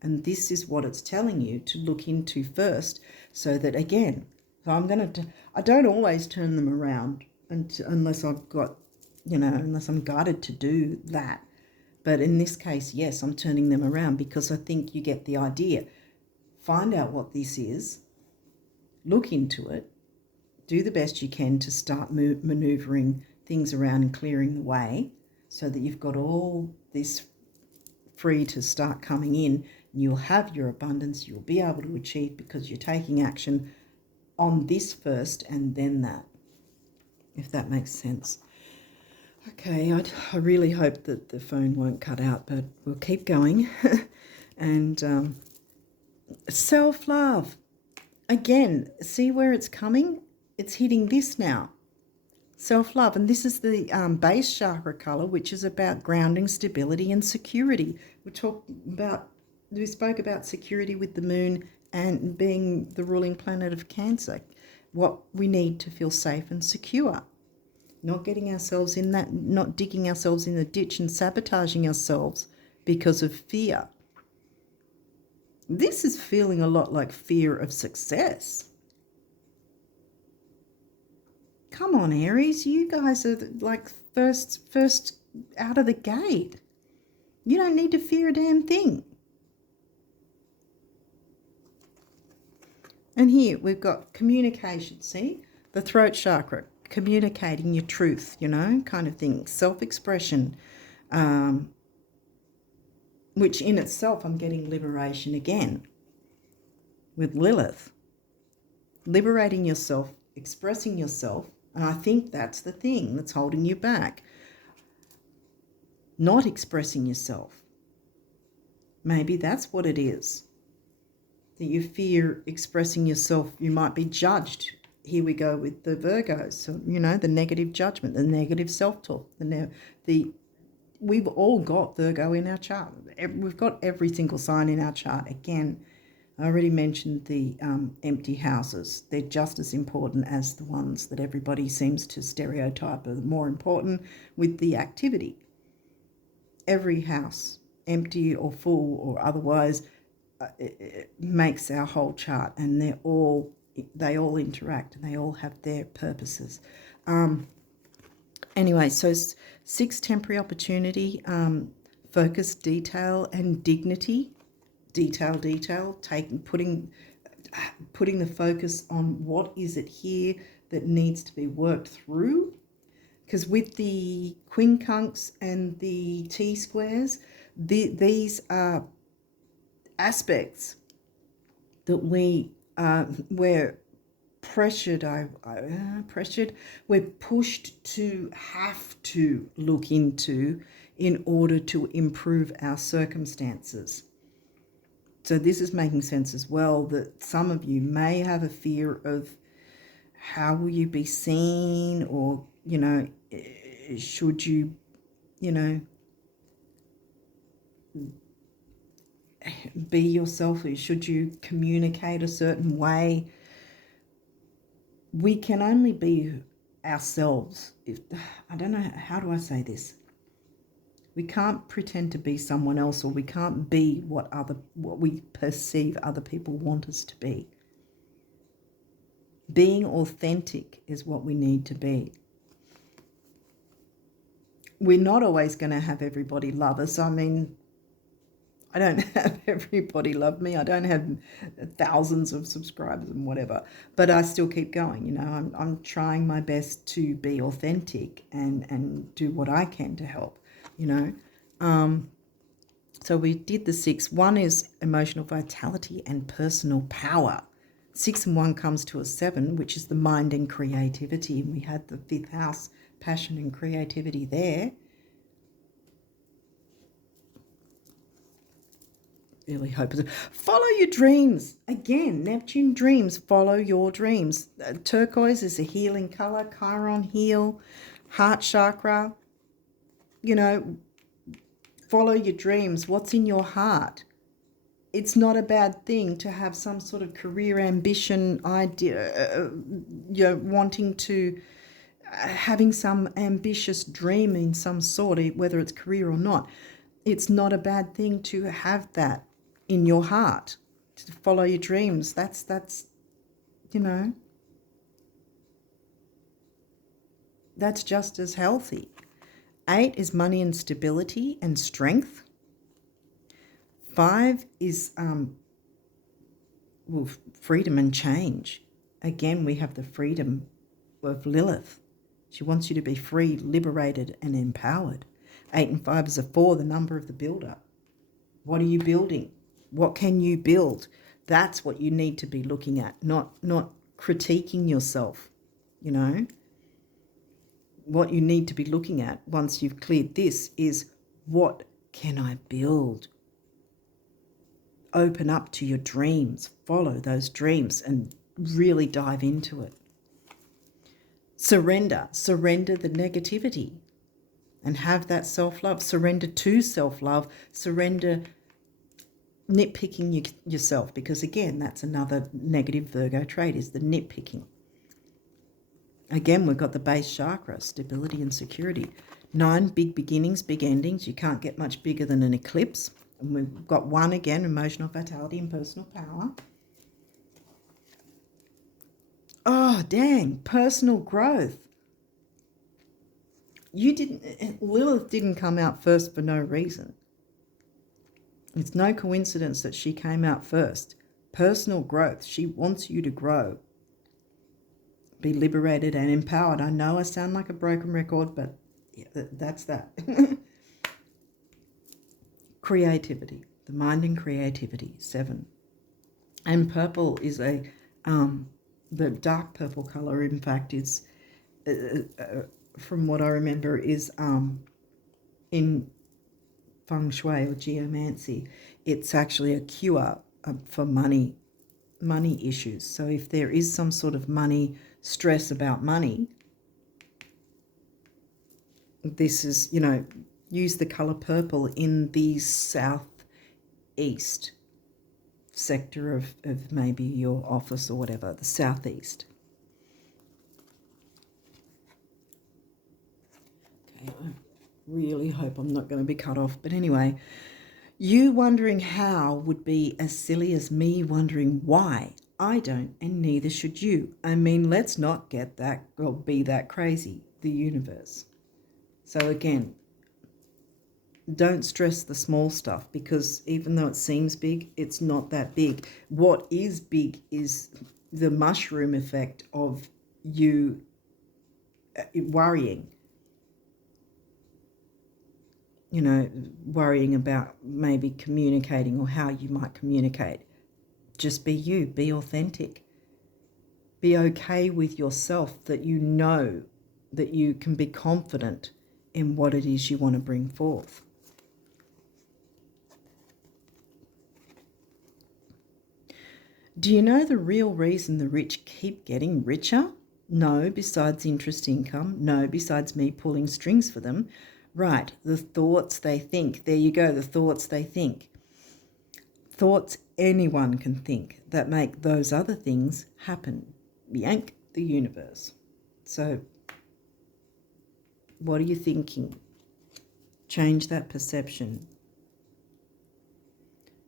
And this is what it's telling you to look into first, so that again, so I don't always turn them around unless I've got, unless I'm guided to do that. But in this case, yes, I'm turning them around because I think you get the idea. Find out what this is, look into it, do the best you can to start maneuvering things around and clearing the way, so that you've got all this free to start coming in. You'll have your abundance, you'll be able to achieve, because you're taking action on this first and then that, if that makes sense. Okay, I really hope that the phone won't cut out, but we'll keep going. And self-love. Again, see where it's coming? It's hitting this now. Self-love, and this is the base chakra color, which is about grounding, stability, and security. We spoke about security with the moon and being the ruling planet of Cancer. What we need to feel safe and secure, not getting ourselves in that, not digging ourselves in the ditch and sabotaging ourselves because of fear. This is feeling a lot like fear of success. Come on, Aries, you guys are like first out of the gate. You don't need to fear a damn thing. And here we've got communication, see? The throat chakra, communicating your truth, kind of thing. Self-expression, which in itself I'm getting liberation again with Lilith. Liberating yourself, expressing yourself, And I think that's the thing that's holding you back. Not expressing yourself. Maybe that's what it is. That you fear expressing yourself. You might be judged. Here we go with the Virgos. So, you know, the negative judgment, the negative self-talk, we've all got Virgo in our chart. We've got every single sign in our chart. Again, I already mentioned the empty houses. They're just as important as the ones that everybody seems to stereotype are more important with the activity. Every house, empty or full or otherwise, it makes our whole chart, and they all interact and they all have their purposes. Anyway, so 6 temporary opportunity, focus, detail, and dignity. Detail, putting the focus on what is it here that needs to be worked through. Because with the quincunx and the T-squares, these are aspects that we're pressured, we're pushed to have to look into in order to improve our circumstances. So this is making sense as well, that some of you may have a fear of how will you be seen, or, you know, should you, you know, be yourself, or should you communicate a certain way? We can only be ourselves. I don't know, how do I say this? We can't pretend to be someone else, or we can't be what we perceive other people want us to be. Being authentic is what we need to be. We're not always going to have everybody love us. I mean, I don't have everybody love me. I don't have thousands of subscribers and whatever, but I still keep going. You know, I'm trying my best to be authentic and do what I can to help, you know. So we did the 6. 1 is emotional vitality and personal power. 6 and 1 comes to a 7, which is the mind and creativity. And we had the 5th house, passion and creativity there. Really hope it. Follow your dreams. Again, Neptune dreams. Follow your dreams. Turquoise is a healing color. Chiron, heal. Heart chakra. You know, follow your dreams. What's in your heart? It's not a bad thing to have some sort of career ambition idea, you're wanting to, having some ambitious dream in some sort, whether it's career or not. It's not a bad thing to have that in your heart, to follow your dreams. That's you know, that's just as healthy. 8 is money and stability and strength. 5 is freedom and change. Again, we have the freedom of Lilith. She wants you to be free, liberated, and empowered. 8 and 5 is a 4, the number of the builder. What are you building? What can you build? That's what you need to be looking at, not critiquing yourself, you know. What you need to be looking at once you've cleared this is, what can I build? Open up to your dreams, follow those dreams and really dive into it. Surrender the negativity and have that self-love. Surrender to self-love, surrender nitpicking yourself, because again, that's another negative Virgo trait, is the nitpicking. Again, we've got the base chakra, stability and security. 9, big beginnings, big endings. You can't get much bigger than an eclipse. And we've got 1 again, emotional vitality and personal power. Oh, dang, personal growth. Lilith didn't come out first for no reason. It's no coincidence that she came out first. Personal growth. She wants you to grow. Be liberated and empowered. I know I sound like a broken record, but yeah, that's that. Creativity. The mind and creativity. 7. And purple is the dark purple color, in fact, is from what I remember, is in feng shui or geomancy, it's actually a cure for money issues. So if there is some sort of money stress about money, this is, use the color purple in the southeast sector of maybe your office or whatever, the southeast. Okay, I really hope I'm not going to be cut off. But anyway, you wondering how would be as silly as me wondering why. I don't, and neither should you. I mean, let's not get that or be that crazy, the universe. So again, don't stress the small stuff, because even though it seems big, it's not that big. What is big is the mushroom effect of you worrying. Worrying about maybe communicating or how you might communicate. Just be you, be authentic. Be okay with yourself, that you know that you can be confident in what it is you want to bring forth. Do you know the real reason the rich keep getting richer? No, besides interest income. No, besides me pulling strings for them. Right, the thoughts they think. There you go, the thoughts they think. Thoughts anyone can think that make those other things happen. Yank the universe. So what are you thinking? Change that perception.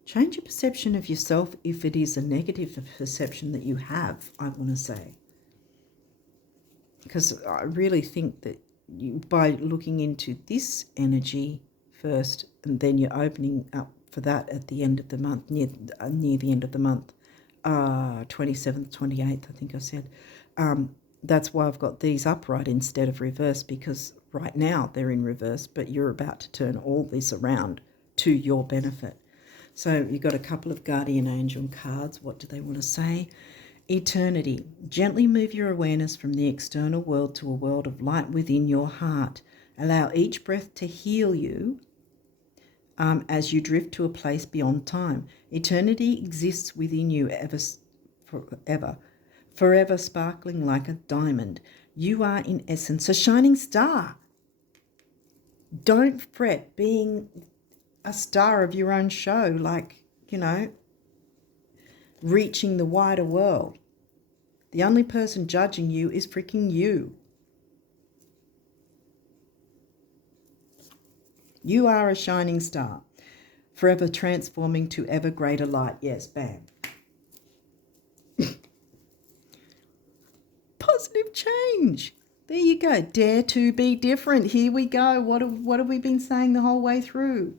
Change your perception of yourself if it is a negative perception that you have, I want to say. Because I really think that by looking into this energy first, and then you're opening up for that at the end of the month, near the end of the month, 27th, 28th, I think I said. That's why I've got these upright instead of reverse, because right now they're in reverse, but you're about to turn all this around to your benefit. So you've got a couple of guardian angel cards. What do they want to say? Eternity. Gently move your awareness from the external world to a world of light within your heart. Allow each breath to heal you as you drift to a place beyond time. Eternity exists within you forever sparkling like a diamond. You are in essence a shining star. Don't fret being a star of your own show, reaching the wider world. The only person judging you is freaking you. You are a shining star, forever transforming to ever greater light. Yes, bam. Positive change. There you go. Dare to be different. Here we go. What have we been saying the whole way through?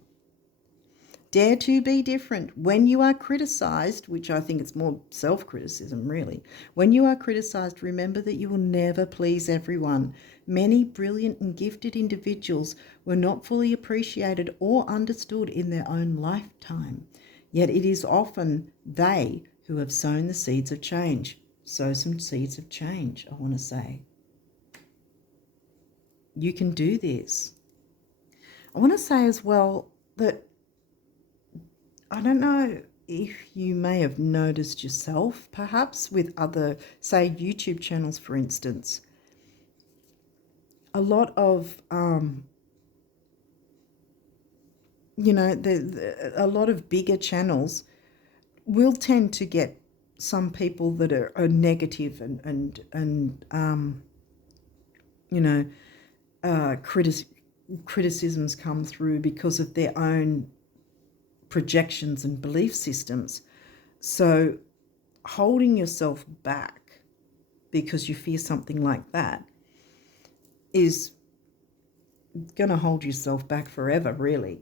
Dare to be different. When you are criticized, which I think it's more self-criticism really, when you are criticized, remember that you will never please everyone. Many brilliant and gifted individuals were not fully appreciated or understood in their own lifetime. Yet it is often they who have sown the seeds of change. Sow some seeds of change, I want to say. You can do this. I want to say as well that I don't know if you may have noticed yourself, perhaps with other, say, YouTube channels, for instance, a lot of, a lot of bigger channels will tend to get some people that are negative criticisms come through because of their own projections and belief systems. So holding yourself back because you fear something like that is going to hold yourself back forever, really,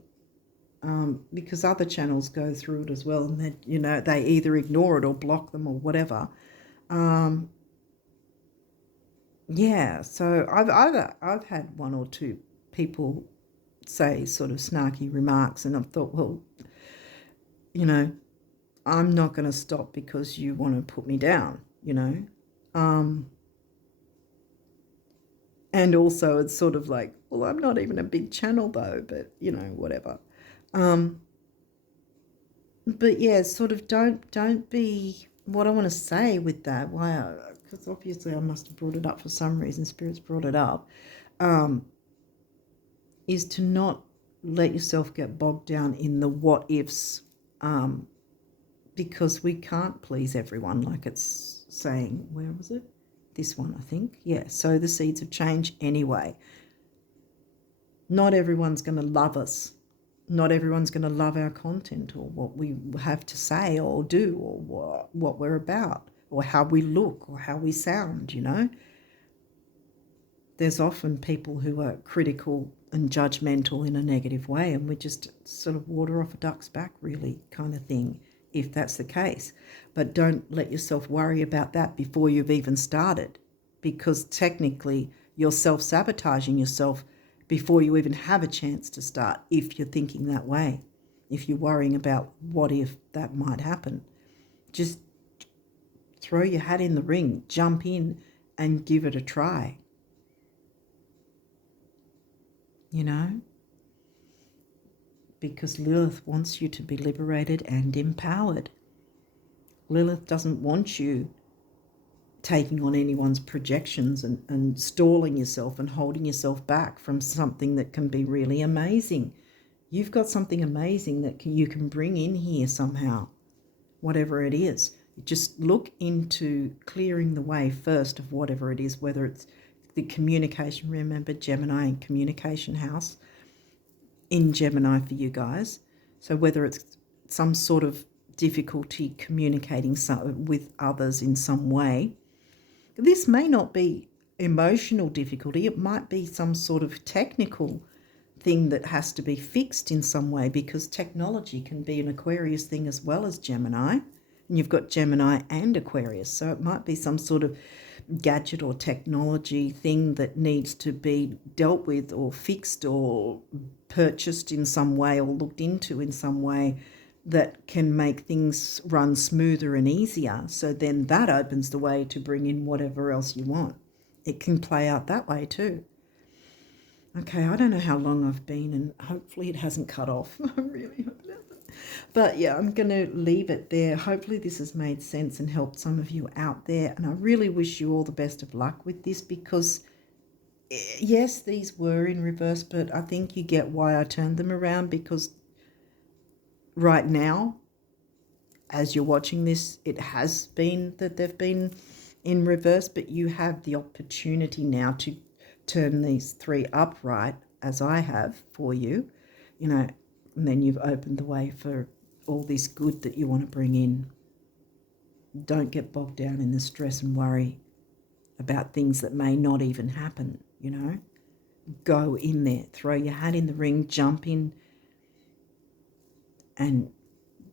because other channels go through it as well, and they either ignore it or block them or whatever. So I've had one or two people say sort of snarky remarks, and I've thought, well, I'm not going to stop because you want to put me down, And also it's sort of like, well, I'm not even a big channel though, but you know, whatever. But yeah, sort of don't be, what I want to say with that, why, because obviously I must have brought it up for some reason, Spirit's brought it up, is to not let yourself get bogged down in the what ifs, because we can't please everyone, like it's saying, where was it? This one, I think. Yeah, sow the seeds of change anyway. Not everyone's going to love us. Not everyone's going to love our content or what we have to say or do or what we're about or how we look or how we sound, you know. There's often people who are critical and judgmental in a negative way, and we just sort of water off a duck's back, really, kind of thing, if that's the case. But don't let yourself worry about that before you've even started, because technically you're self-sabotaging yourself before you even have a chance to start, if you're thinking that way, if you're worrying about what if that might happen. Just throw your hat in the ring, jump in and give it a try. You know, because Lilith wants you to be liberated and empowered. Lilith doesn't want you taking on anyone's projections and stalling yourself and holding yourself back from something that can be really amazing. You've got something amazing that you can bring in here somehow, whatever it is. Just look into clearing the way first of whatever it is, whether it's the communication, remember Gemini and communication house in Gemini for you guys. So whether it's some sort of difficulty communicating with others in some way, this may not be emotional difficulty. It might be some sort of technical thing that has to be fixed in some way, because technology can be an Aquarius thing as well as Gemini. And you've got Gemini and Aquarius. So it might be some sort of gadget or technology thing that needs to be dealt with or fixed or purchased in some way or looked into in some way that can make things run smoother and easier. So then that opens the way to bring in whatever else you want. It can play out that way too. Okay, I don't know how long I've been, and hopefully it hasn't cut off. I really hope it hasn't. But yeah, I'm going to leave it there. Hopefully this has made sense and helped some of you out there. And I really wish you all the best of luck with this, because yes, these were in reverse, but I think you get why I turned them around, because right now, as you're watching this, it has been that they've been in reverse, but you have the opportunity now to turn these three upright, as I have for you, you know, and then you've opened the way for all this good that you want to bring in. Don't get bogged down in the stress and worry about things that may not even happen, you know. Go in there, throw your hat in the ring, jump in and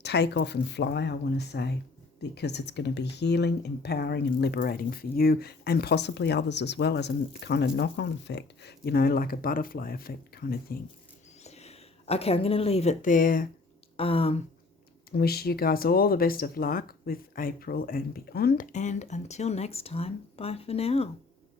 take off and fly, I want to say, because it's going to be healing, empowering and liberating for you and possibly others as well, as a kind of knock-on effect, you know, like a butterfly effect kind of thing. Okay, I'm going to leave it there. Wish you guys all the best of luck with April and beyond. And until next time, bye for now.